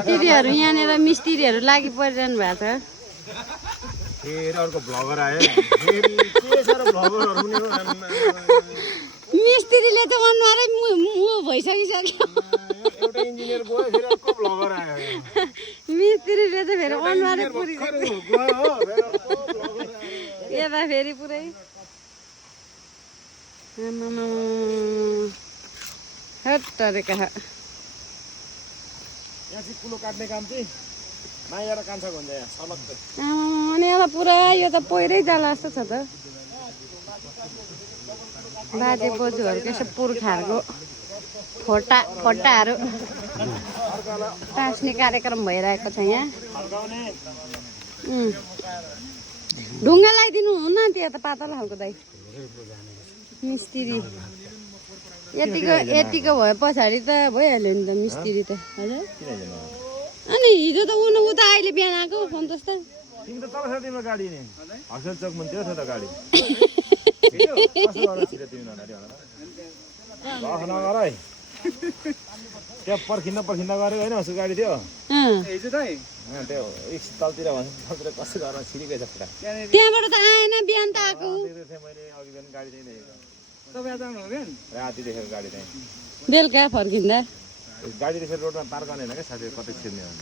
मिस्त्रीहरू यहाँनिर मिस्त्रीहरू लागि परिरहनु भएको छ फेरि अर्को भ्लगर आयो फेरि के छ र भ्लगरहरु नि मिस्त्रीले त अनुहारै मु भइसकिसक्यो एउटा इन्जिनियर गयो फेरि अर्को भ्लगर आयो मिस्त्रीले त फेरि अनुहारै पुरी गयो हो फेरि अर्को भ्लगर आयो यता फेरि पुरै हट्टरेका यहाँ चाहिँ कुलो काट्ने काम चाहिँ माया र कान्छा भन्छ यहाँ सलक्कै अनि यहाँ पुरा यो त पहिरै जाला जस्तो छ त बाजे बोजूहरूको यसो पुर्खाहरूको फोटाहरू टाँस्ने कार्यक्रम भइरहेको छ यहाँ ढुङ्गा लगाइदिनु हुन्न त्यो त पातलो खालको दाइ मिस्त्री यतिको भए पछाडि त भइहाल्यो नि त मिस्त्री त हजुर अनि हिजो त उता अहिले बिहान आएको सन्तोष त तिमी त तल साथीमा गाडी नि हर्सल चोकमा त्यो छ त गाडी नगर है त्यहाँ पर्खिँदा गरेको होइन उसको गाडी थियो त्यो एक तलतिर भन्छ कसो गरेर छिरिकै छ पुरा त्यहाँबाट त आएन बिहान त आएको मैले अघि बिहान गाडी चाहिँ देखेको राति देखेको गाडी चाहिँ बेलुका फर्किँदा गाडी फेरि रोडमा पार गर्ने होइन क्या साथीहरू कतै छिर्ने हो